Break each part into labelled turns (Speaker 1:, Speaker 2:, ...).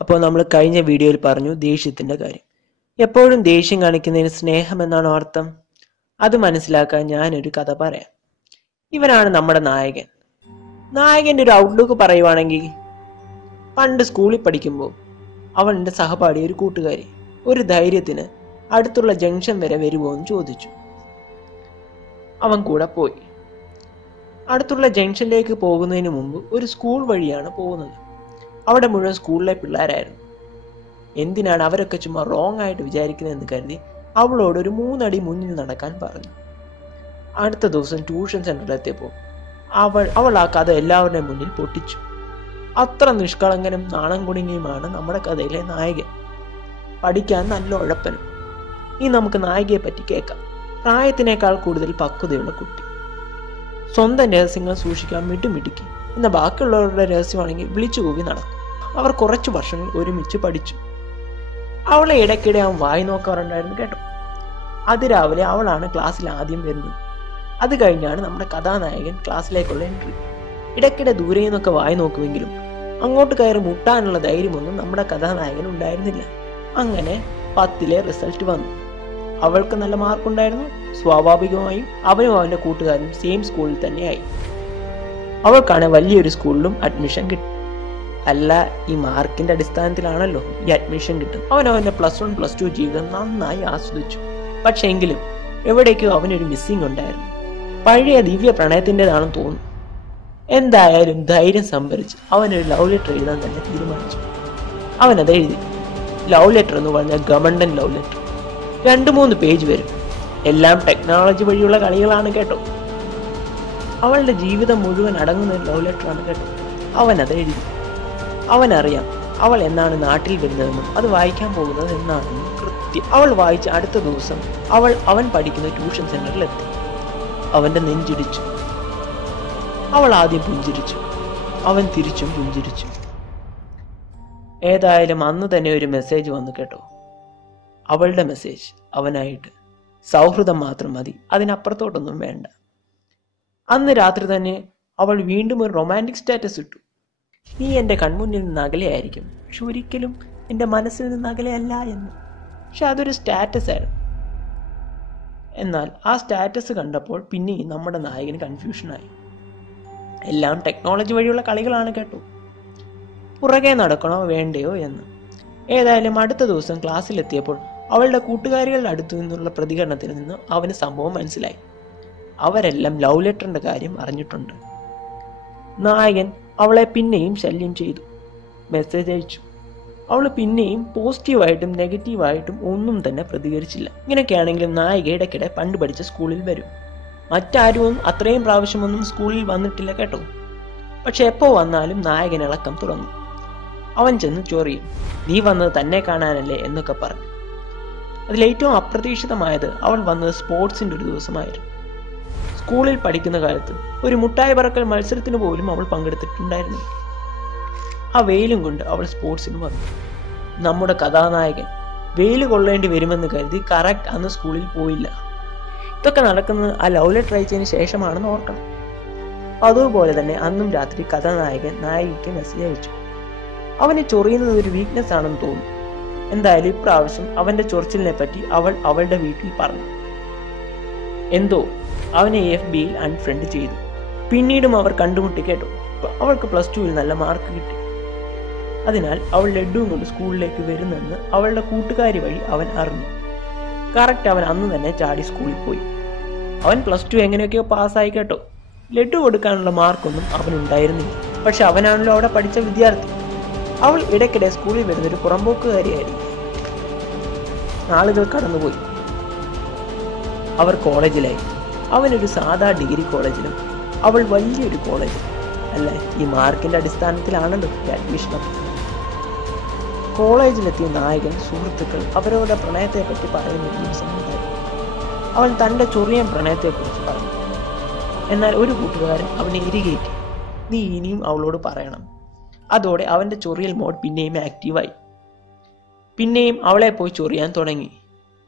Speaker 1: അപ്പോൾ നമ്മൾ കഴിഞ്ഞ വീഡിയോയിൽ പറഞ്ഞു ദേഷ്യത്തിന്റെ കാര്യം. എപ്പോഴും ദേഷ്യം കാണിക്കുന്നതിന് സ്നേഹം എന്നാണ് അർത്ഥം. അത് മനസ്സിലാക്കാൻ ഞാനൊരു കഥ പറയാം. ഇവനാണ് നമ്മുടെ നായകൻ. നായകന്റെ ഒരു ഔട്ട്ലുക്ക് പറയുവാണെങ്കിൽ പണ്ട് സ്കൂളിൽ പഠിക്കുമ്പോൾ അവന്റെ സഹപാഠി ഒരു കൂട്ടുകാരി ഒരു ധൈര്യത്തിന് അടുത്തുള്ള ജംഗ്ഷൻ വരെ വരുമോ എന്ന് ചോദിച്ചു. അവൻ കൂടെ പോയി. അടുത്തുള്ള ജംഗ്ഷനിലേക്ക് പോകുന്നതിന് മുമ്പ് ഒരു സ്കൂൾ വഴിയാണ് പോകുന്നത്. അവിടെ മുഴുവൻ സ്കൂളിലെ പിള്ളേരായിരുന്നു. എന്തിനാണ് അവരൊക്കെ ചുമ്മാ റോങ് ആയിട്ട് വിചാരിക്കുന്നതെന്ന് കരുതി അവളോട് ഒരു മൂന്നടി മുന്നിൽ നടക്കാൻ പറഞ്ഞു. അടുത്ത ദിവസം ട്യൂഷൻ സെന്ററിലെത്തിയപ്പോൾ അവൾ അവൾ ആ കഥ എല്ലാവരുടെയും മുന്നിൽ പൊട്ടിച്ചു. അത്ര നിഷ്കളങ്കനും നാണം കുടുങ്ങിയുമാണ് നമ്മുടെ കഥയിലെ നായകൻ. പഠിക്കാൻ നല്ല ഉഴപ്പനും. ഇനി നമുക്ക് നായികയെ പറ്റി കേൾക്കാം. പ്രായത്തിനേക്കാൾ കൂടുതൽ പക്വതയുള്ള കുട്ടി. സ്വന്തം രഹസ്യങ്ങൾ സൂക്ഷിക്കാൻ മിടുമിടുക്കി. എന്ന ബാക്കിയുള്ളവരുടെ രഹസ്യമാണെങ്കിൽ വിളിച്ചു കൂവി നടക്കും. അവർ കുറച്ച് വർഷങ്ങൾ ഒരുമിച്ച് പഠിച്ചു. അവളെ ഇടയ്ക്കിടെ അവൻ വായി നോക്കാറുണ്ടായിരുന്നു കേട്ടോ. അതിരാവിലെ അവളാണ് ക്ലാസ്സിൽ ആദ്യം വരുന്നത്. അത് കഴിഞ്ഞാണ് നമ്മുടെ കഥാനായകൻ ക്ലാസ്സിലേക്കുള്ള എൻട്രി. ഇടയ്ക്കിടെ ദൂരെ നിന്നൊക്കെ വായി നോക്കുമെങ്കിലും അങ്ങോട്ട് കയറി മുട്ടാനുള്ള ധൈര്യമൊന്നും നമ്മുടെ കഥാനായകൻ ഉണ്ടായിരുന്നില്ല. അങ്ങനെ പത്തിലെ റിസൾട്ട് വന്നു. അവൾക്ക് നല്ല മാർക്കുണ്ടായിരുന്നു. സ്വാഭാവികമായും അവനും അവന്റെ കൂട്ടുകാരും സെയിം സ്കൂളിൽ തന്നെയായി. അവൾക്കാണ് വലിയൊരു സ്കൂളിലും അഡ്മിഷൻ കിട്ടും അല്ല ഈ മാർക്കിന്റെ അടിസ്ഥാനത്തിലാണല്ലോ ഈ അഡ്മിഷൻ കിട്ടുന്നത്. അവൻ അവന്റെ പ്ലസ് വൺ പ്ലസ് ടു ജീവിതം നന്നായി ആസ്വദിച്ചു. പക്ഷെ എങ്കിലും എവിടേക്കോ അവനൊരു മിസ്സിംഗ് ഉണ്ടായിരുന്നു. പഴയ ദിവ്യ പ്രണയത്തിന്റെതാണെന്ന് തോന്നുന്നു. എന്തായാലും ധൈര്യം സംഭരിച്ച് അവനൊരു ലവ് ലെറ്റർ എഴുതാൻ തന്നെ തീരുമാനിച്ചു. അവനത് എഴുതി. ലവ് ലെറ്റർ എന്ന് പറഞ്ഞ ഗവൺമെന്റ് ലവ് ലെറ്റർ രണ്ട് മൂന്ന് പേജ് വരും. എല്ലാം ടെക്നോളജി വഴിയുള്ള കളികളാണ് കേട്ടോ. അവളുടെ ജീവിതം മുഴുവൻ അടങ്ങുന്ന ഒരു ലവ് ലെറ്ററാണ് കേട്ടോ. അവൻ അത് എഴുതി. അവനറിയാം അവൾ എന്നാണ് നാട്ടിൽ വരുന്നതെന്നും അത് വായിക്കാൻ പോകുന്നത് എന്നാണെന്നും കൃത്യം. അവൾ വായിച്ച അടുത്ത ദിവസം അവൾ അവൻ പഠിക്കുന്ന ട്യൂഷൻ സെന്ററിലെത്തി അവന്റെ നെഞ്ചിടിച്ചു അവൾ ആദ്യം പുഞ്ചിരിച്ചു. അവൻ തിരിച്ചും പുഞ്ചിരിച്ചു. ഏതായാലും അന്ന് തന്നെ ഒരു മെസ്സേജ് വന്നു കേട്ടോ. അവളുടെ മെസ്സേജ് അവനായിട്ട്. സൗഹൃദം മാത്രം മതി. അതിനപ്പുറത്തോട്ടൊന്നും വേണ്ട. അന്ന് രാത്രി തന്നെ അവൾ വീണ്ടും ഒരു റൊമാന്റിക് സ്റ്റാറ്റസ് ഇട്ടു. നീ എന്റെ കൺമുന്നിൽ നിന്ന് അകലെയായിരിക്കും. പക്ഷെ ഒരിക്കലും എന്റെ മനസ്സിൽ നിന്ന് അകലെയല്ല എന്ന്. പക്ഷെ അതൊരു സ്റ്റാറ്റസ് ആയിരുന്നു എന്നാൽ ആ സ്റ്റാറ്റസ് കണ്ടപ്പോൾ പിന്നെയും നമ്മുടെ നായകന് കൺഫ്യൂഷനായി എല്ലാം ടെക്നോളജി വഴിയുള്ള കളികളാണ് കേട്ടു. പുറകെ നടക്കണോ വേണ്ടയോ എന്ന്. ഏതായാലും അടുത്ത ദിവസം ക്ലാസ്സിലെത്തിയപ്പോൾ അവളുടെ കൂട്ടുകാരികളുടെ അടുത്തു നിന്നുള്ള പ്രതികരണത്തിൽ നിന്ന് അവന് സംഭവം മനസ്സിലായി. അവരെല്ലാം ലവ് ലെറ്ററിന്റെ കാര്യം അറിഞ്ഞിട്ടുണ്ട്. നായകൻ അവളെ പിന്നെയും ശല്യം ചെയ്തു. മെസ്സേജ് അയച്ചു. അവൾ പിന്നെയും പോസിറ്റീവായിട്ടും നെഗറ്റീവായിട്ടും ഒന്നും തന്നെ പ്രതികരിച്ചില്ല. ഇങ്ങനെയൊക്കെയാണെങ്കിലും നായിക ഇടയ്ക്കിടെ പണ്ട് പഠിച്ച സ്കൂളിൽ വരും. മറ്റാരും അത്രയും പ്രാവശ്യമൊന്നും സ്കൂളിൽ വന്നിട്ടില്ല കേട്ടോ. പക്ഷെ എപ്പോ വന്നാലും നായകൻ ഇളക്കം തുറന്നു. അവൻ ചെന്ന് ചോറിയും. നീ വന്നത് തന്നെ കാണാനല്ലേ? എന്നൊക്കെ പറഞ്ഞു. അതിലേറ്റവും അപ്രതീക്ഷിതമായത് അവൾ വന്നത് സ്പോർട്സിന്റെ ഒരു ദിവസമായിരുന്നു. സ്കൂളിൽ പഠിക്കുന്ന കാലത്ത് ഒരു മുട്ടായി പറക്കൽ മത്സരത്തിന് പോലും അവൾ പങ്കെടുത്തിട്ടുണ്ടായിരുന്നു ആ വെയിലും കൊണ്ട് അവൾ സ്പോർട്സിന് വന്നു. നമ്മുടെ കഥാനായകൻ വെയിൽ കൊള്ളേണ്ടി വരുമെന്ന് കരുതി കറക്റ്റ് അന്ന് സ്കൂളിൽ പോയില്ല. ഇതൊക്കെ നടക്കുന്നത് ആ ലവ് ലെറ്റർ അയച്ചതിന് ശേഷമാണെന്ന് ഓർക്കണം. അതുപോലെ തന്നെ അന്നും രാത്രി കഥാനായകൻ നായികയ്ക്ക് മെസ്സേജ് അയച്ചു. അവനെ ചൊറിയുന്നത് ഒരു വീക്ക്നെസ് ആണെന്ന് തോന്നുന്നു. എന്തായാലും ഇപ്രാവശ്യം അവന്റെ ചൊറിച്ചിലിനെ പറ്റി അവൾ അവളുടെ വീട്ടിൽ പറഞ്ഞു. എന്തോ അവനെ എഫ് ബിയിൽ അൺഫ്രണ്ട് ചെയ്തു. പിന്നീടും അവർ കണ്ടുമുട്ടി കേട്ടു. അവൾക്ക് പ്ലസ് ടുവിൽ നല്ല മാർക്ക് കിട്ടി. അതിനാൽ അവൾ ലഡുവും കൊണ്ട് സ്കൂളിലേക്ക് വരുന്നെന്ന് അവളുടെ കൂട്ടുകാരി വഴി അവൻ അറിഞ്ഞു. കറക്റ്റ് അവൻ അന്ന് തന്നെ ചാടി സ്കൂളിൽ പോയി. അവൻ പ്ലസ് ടു എങ്ങനെയൊക്കെയോ പാസ്സായി കേട്ടോ. ലഡു കൊടുക്കാനുള്ള മാർക്കൊന്നും അവനുണ്ടായിരുന്നില്ല. പക്ഷെ അവനാണല്ലോ അവിടെ പഠിച്ച വിദ്യാർത്ഥി. അവൾ ഇടയ്ക്കിടെ സ്കൂളിൽ വരുന്നൊരു പുറമ്പോക്കുകാരിയായിരുന്നു നാളുകൾ കടന്നുപോയി. അവർ കോളേജിലായി. അവനൊരു സാധാ ഡിഗ്രി കോളേജിലും അവൾ വലിയൊരു കോളേജ് അല്ല? ഈ മാർക്കിന്റെ അടിസ്ഥാനത്തിലാണല്ലോ അഡ്മിഷൻ കോളേജിലെത്തിയ നായകൻ സുഹൃത്തുക്കൾ അവരവരുടെ പ്രണയത്തെപ്പറ്റി പറയുന്ന ദിവസം അവൻ തന്റെ ചൊറിയൻ പ്രണയത്തെക്കുറിച്ച് പറഞ്ഞു. എന്നാൽ ഒരു കൂട്ടുകാരൻ അവനെ ഇരികേറ്റി നീ ഇനിയും അവളോട് പറയണം. അതോടെ അവന്റെ ചൊറിയൽ മോഡ് പിന്നെയും ആക്റ്റീവായി. പിന്നെയും അവളെ പോയി ചൊറിയാൻ തുടങ്ങി.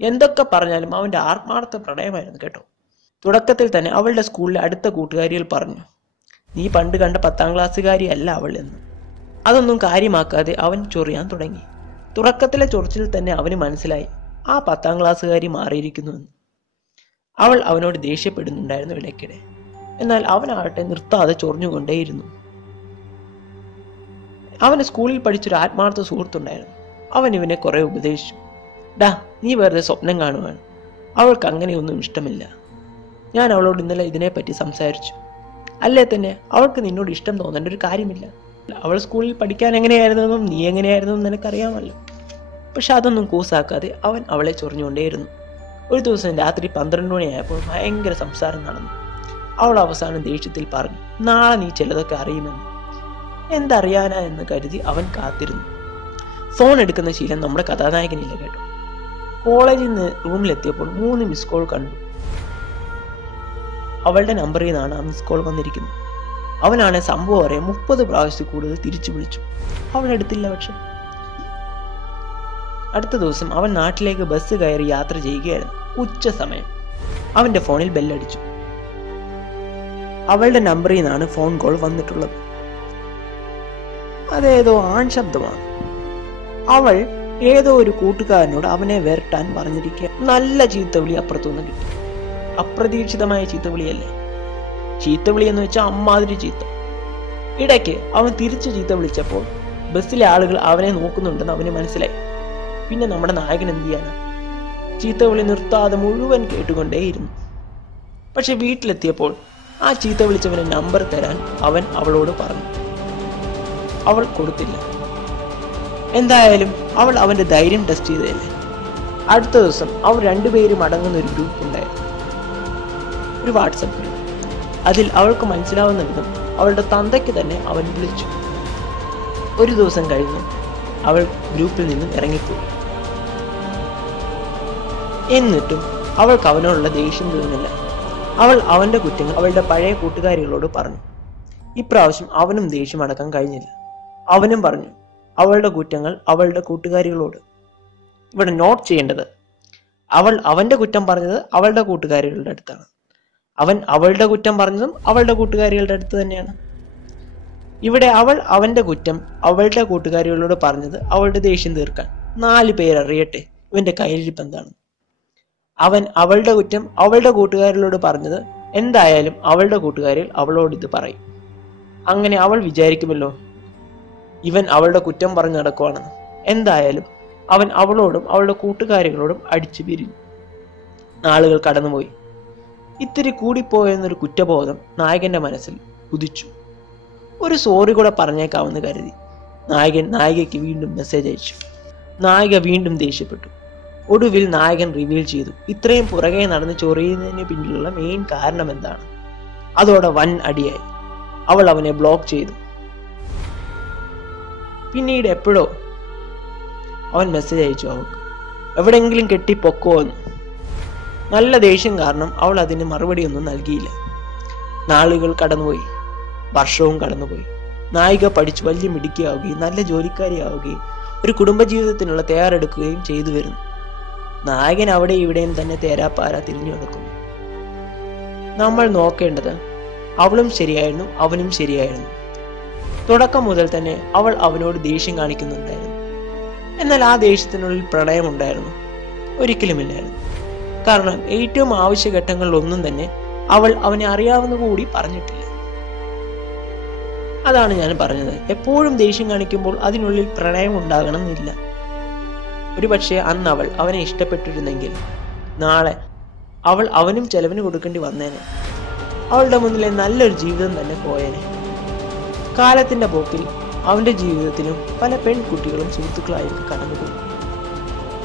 Speaker 1: എന്തൊക്കെ പറഞ്ഞാലും അവന്റെ ആത്മാർത്ഥ പ്രണയമായിരുന്നു കേട്ടോ. തുടക്കത്തിൽ തന്നെ അവളുടെ സ്കൂളിലെ അടുത്ത കൂട്ടുകാരികൾ പറഞ്ഞു നീ പണ്ട് കണ്ട പത്താം ക്ലാസ്സുകാരി അല്ല അവൾ എന്ന്. അതൊന്നും കാര്യമാക്കാതെ അവൻ ചൊറിയാൻ തുടങ്ങി. തുടക്കത്തിലെ ചൊറിച്ചിൽ തന്നെ അവന് മനസ്സിലായി ആ പത്താം ക്ലാസ്സുകാരി മാറിയിരിക്കുന്നുവെന്ന് അവൾ അവനോട് ദേഷ്യപ്പെടുന്നുണ്ടായിരുന്നു ഇടയ്ക്കിടെ. എന്നാൽ അവനാകട്ടെ നിർത്താതെ ചൊറിഞ്ഞുകൊണ്ടേയിരുന്നു. അവന് സ്കൂളിൽ പഠിച്ചൊരു ആത്മാർത്ഥ സുഹൃത്തുണ്ടായിരുന്നു. അവൻ ഇവനെ കുറെ ഉപദേശിച്ചു. ഡാ നീ വെറുതെ സ്വപ്നം കാണുവാണ്. അവൾക്ക് അങ്ങനെയൊന്നും ഇഷ്ടമില്ല. ഞാൻ അവളോട് ഇന്നലെ ഇതിനെപ്പറ്റി സംസാരിച്ചു. അല്ലേ തന്നെ അവൾക്ക് നിന്നോട് ഇഷ്ടം തോന്നേണ്ട ഒരു കാര്യമില്ല. അവൾ സ്കൂളിൽ പഠിക്കാൻ എങ്ങനെയായിരുന്നെന്നും നീ എങ്ങനെയായിരുന്നെന്നും നിനക്കറിയാമല്ലോ. പക്ഷെ അതൊന്നും കൂസാക്കാതെ അവൻ അവളെ ചൊറിഞ്ഞുകൊണ്ടേയിരുന്നു. ഒരു ദിവസം രാത്രി പന്ത്രണ്ട് മണിയായപ്പോൾ ഭയങ്കര സംസാരം നടന്നു. അവൾ അവസാനം ദേഷ്യത്തിൽ പറഞ്ഞു നാളെ നീ ചിലതൊക്കെ അറിയുമെന്ന്. എന്തറിയാനാ എന്ന് കരുതി അവൻ കാത്തിരുന്നു. ഫോൺ എടുക്കുന്ന ശീലം നമ്മുടെ കഥാനായകനില്ല കേട്ടോ. കോളേജിൽ നിന്ന് റൂമിലെത്തിയപ്പോൾ മൂന്ന് മിസ് കോൾ കണ്ടു. അവളുടെ നമ്പറിൽ നിന്നാണ് ആ മിസ് കോൾ വന്നിരിക്കുന്നത്. അവനാണ് സംഭവം അറിയാൻ മുപ്പത് പ്രാവശ്യത്തിൽ കൂടുതൽ തിരിച്ചു വിളിച്ചു. അവൾ എടുത്തില്ല പക്ഷെ. അടുത്ത ദിവസം അവൻ നാട്ടിലേക്ക് ബസ് കയറി യാത്ര ചെയ്യുകയായിരുന്നു. ഉച്ച സമയം. അവന്റെ ഫോണിൽ ബെല്ലടിച്ചു അവളുടെ നമ്പറിൽ നിന്നാണ് ഫോൺ കോൾ വന്നിട്ടുള്ളത്. അതേതോ ആൺ ശബ്ദമാണ്. അവൾ ഏതോ ഒരു കൂട്ടുകാരനോട് അവനെ വരട്ടാൻ പറഞ്ഞിരിക്കുക നല്ല ചീത്തവിളി അപ്പുറത്തുനിന്ന് കിട്ടി. അപ്രതീക്ഷിതമായ ചീത്തവിളിയല്ലേ? ചീത്തവിളി എന്ന് വെച്ചാൽ അമ്മാതിരി ചീത്ത. ഇടയ്ക്ക് അവൻ തിരിച്ചു ചീത്ത വിളിച്ചപ്പോൾ ബസ്സിലെ ആളുകൾ അവനെ നോക്കുന്നുണ്ടെന്ന് അവന് മനസ്സിലായി. പിന്നെ നമ്മുടെ നായകൻ എന്ത് ചെയ്യാനാ? ചീത്തവിളി നിർത്താതെ മുഴുവൻ കേട്ടുകൊണ്ടേയിരുന്നു. പക്ഷെ വീട്ടിലെത്തിയപ്പോൾ ആ ചീത്ത വിളിച്ചവന് നമ്പർ തരാൻ അവൻ അവളോട് പറഞ്ഞു. അവൾ കൊടുത്തില്ല. എന്തായാലും അവൾ അവന്റെ ധൈര്യം ടെസ്റ്റ് ചെയ്തതല്ലേ? അടുത്ത ദിവസം അവർ രണ്ടുപേരും അടങ്ങുന്ന ഒരു ഗ്രൂപ്പ് ഉണ്ടായിരുന്നു. ഒരു വാട്സപ്പ് ഗ്രൂപ്പ് അതിൽ അവൾക്ക് മനസ്സിലാവുന്ന വിധം അവളുടെ തന്തയ്ക്ക് തന്നെ അവൻ വിളിച്ചു. ഒരു ദിവസം കഴിഞ്ഞു അവൾ ഗ്രൂപ്പിൽ നിന്നും ഇറങ്ങിപ്പോയി. എന്നിട്ടും അവൾക്ക് അവനോടുള്ള ദേഷ്യം തീർന്നില്ല അവൾ അവന്റെ കുറ്റങ്ങൾ അവളുടെ പഴയ കൂട്ടുകാരികളോട് പറഞ്ഞു. ഇപ്രാവശ്യം അവനും ദേഷ്യം അടക്കാൻ കഴിഞ്ഞില്ല. അവനും പറഞ്ഞു അവളുടെ കുറ്റങ്ങൾ അവളുടെ കൂട്ടുകാരികളോട്. ഇവിടെ നോട്ട് ചെയ്യേണ്ടത് അവൾ അവന്റെ കുറ്റം പറഞ്ഞത് അവളുടെ കൂട്ടുകാരികളുടെ അടുത്താണ്. അവൻ അവളുടെ കുറ്റം പറഞ്ഞതും അവളുടെ കൂട്ടുകാരികളുടെ അടുത്ത് തന്നെയാണ്. ഇവിടെ അവൾ അവന്റെ കുറ്റം അവളുടെ കൂട്ടുകാരികളോട് പറഞ്ഞത് അവളുടെ ദേഷ്യം തീർക്കാൻ. നാല് പേരറിയട്ടെ ഇവന്റെ കയ്യിലിരിപ്പ് എന്താണ്? അവൻ അവളുടെ കുറ്റം അവളുടെ കൂട്ടുകാരികളോട് പറഞ്ഞത് എന്തായാലും അവളുടെ കൂട്ടുകാരിൽ അവളോട് ഇത് പറയും. അങ്ങനെ അവൾ വിചാരിക്കുമല്ലോ ഇവൻ അവളുടെ കുറ്റം പറഞ്ഞു നടക്കുവാണെന്ന് എന്തായാലും അവൻ അവളോടും അവളുടെ കൂട്ടുകാരികളോടും അടിച്ചു പിരിഞ്ഞു. നാളുകൾ കടന്നുപോയി. ഇത്തിരി കൂടിപ്പോയെന്നൊരു കുറ്റബോധം നായകന്റെ മനസ്സിൽ ഉദിച്ചു. ഒരു സോറി കൂടെ പറഞ്ഞേക്കാമെന്ന് കരുതി. നായകൻ നായികയ്ക്ക് വീണ്ടും മെസ്സേജ് അയച്ചു. നായിക വീണ്ടും ദേഷ്യപ്പെട്ടു. ഒടുവിൽ നായകൻ റിവീൽ ചെയ്തു. ഇത്രയും പുറകെ നടന്ന് ചൊറിയുന്നതിന് പിന്നിലുള്ള മെയിൻ കാരണം എന്താണ്? അതോടെ വൻ അടിയായി. അവൾ അവനെ ബ്ലോക്ക് ചെയ്തു. പിന്നീട് എപ്പോഴോ അവൻ മെസ്സേജ് അയച്ചു അവൾക്ക് എവിടെയെങ്കിലും കെട്ടി പൊക്കോ എന്ന്. നല്ല ദേഷ്യം കാരണം അവൾ അതിന് മറുപടിയൊന്നും നൽകിയില്ല. നാളുകൾ കടന്നുപോയി വർഷവും കടന്നുപോയി. നായിക പഠിച്ച് വലിയ മിടുക്കിയാവുകയും നല്ല ജോലിക്കാരിയാവുകയും ഒരു കുടുംബജീവിതത്തിനുള്ള തയ്യാറെടുക്കുകയും ചെയ്തു വരുന്നു. നായകൻ അവിടെ ഇവിടെയും തന്നെ തേരാപ്പാര തിരിഞ്ഞു നടക്കുന്നു. നമ്മൾ നോക്കേണ്ടത് അവളും ശരിയായിരുന്നു അവനും ശരിയായിരുന്നു. തുടക്കം മുതൽ തന്നെ അവൾ അവനോട് ദേഷ്യം കാണിക്കുന്നുണ്ടായിരുന്നു. എന്നാൽ ആ ദേഷ്യത്തിനുള്ളിൽ പ്രണയമുണ്ടായിരുന്നു. ഒരിക്കലുമില്ലായിരുന്നു. കാരണം ഏറ്റവും ആവശ്യഘട്ടങ്ങളിലൊന്നും തന്നെ അവൾ അവനെ അറിയാവുന്ന കൂടി പറഞ്ഞിട്ടില്ല. അതാണ് ഞാൻ പറഞ്ഞത്. എപ്പോഴും ദേഷ്യം കാണിക്കുമ്പോൾ അതിനുള്ളിൽ പ്രണയം ഉണ്ടാകണമെന്നില്ല. ഒരുപക്ഷെ അന്ന് അവൾ അവനെ ഇഷ്ടപ്പെട്ടിരുന്നെങ്കിൽ നാളെ അവൾ അവനും ചെലവിന് കൊടുക്കേണ്ടി വന്നേനെ. അവളുടെ മുന്നിലെ നല്ലൊരു ജീവിതം തന്നെ പോയേനെ. കാലത്തിന്റെ പോക്കിൽ അവന്റെ ജീവിതത്തിലും പല പെൺകുട്ടികളും സുഹൃത്തുക്കളായിരിക്കും കടന്നുപോയി.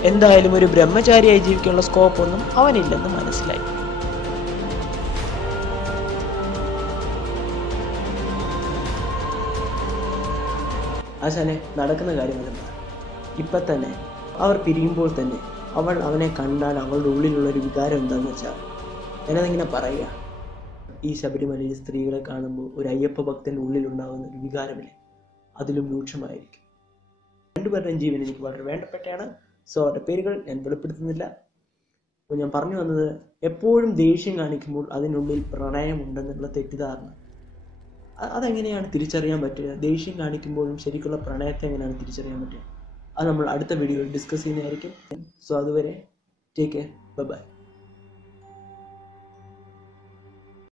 Speaker 1: എന്തായാലും ഒരു ബ്രഹ്മചാരിയായി ജീവിക്കാനുള്ള സ്കോപ്പ് ഒന്നും അവനില്ലെന്ന് മനസ്സിലായി. അസനെ നടക്കുന്ന കാര്യമല്ല ഇപ്പൊ തന്നെ അവർ പിരിയുമ്പോൾ തന്നെ അവൾ അവനെ കണ്ടാൽ അവളുടെ ഉള്ളിലുള്ള ഒരു വികാരം എന്താണെന്ന് വെച്ചാൽ ഞാനതിങ്ങനെ പറയുക. ഈ ശബരിമലയിൽ സ്ത്രീകളെ കാണുമ്പോൾ ഒരു അയ്യപ്പ ഭക്തന്റെ ഉള്ളിലുണ്ടാകുന്ന ഒരു വികാരമില്ല? അതിലും രൂക്ഷമായിരിക്കും. രണ്ടുപേരുടെയും ജീവൻ എനിക്ക് വളരെ വേണ്ടപ്പെട്ടാണ് സോ അവരുടെ പേരുകൾ ഞാൻ വെളിപ്പെടുത്തുന്നില്ല. അപ്പോൾ ഞാൻ പറഞ്ഞു വന്നത് എപ്പോഴും ദേഷ്യം കാണിക്കുമ്പോൾ അതിനുള്ളിൽ പ്രണയമുണ്ടെന്നുള്ള തെറ്റിദ്ധാരണ. അതെങ്ങനെയാണ് തിരിച്ചറിയാൻ പറ്റുക? ദേഷ്യം കാണിക്കുമ്പോഴും ശരിക്കുള്ള പ്രണയത്തെ എങ്ങനെയാണ് തിരിച്ചറിയാൻ പറ്റുക? അത് നമ്മൾ അടുത്ത വീഡിയോയിൽ ഡിസ്കസ് ചെയ്യുന്നതായിരിക്കും. സോ അതുവരെ ടേക്ക് കെയർ ബൈ ബൈ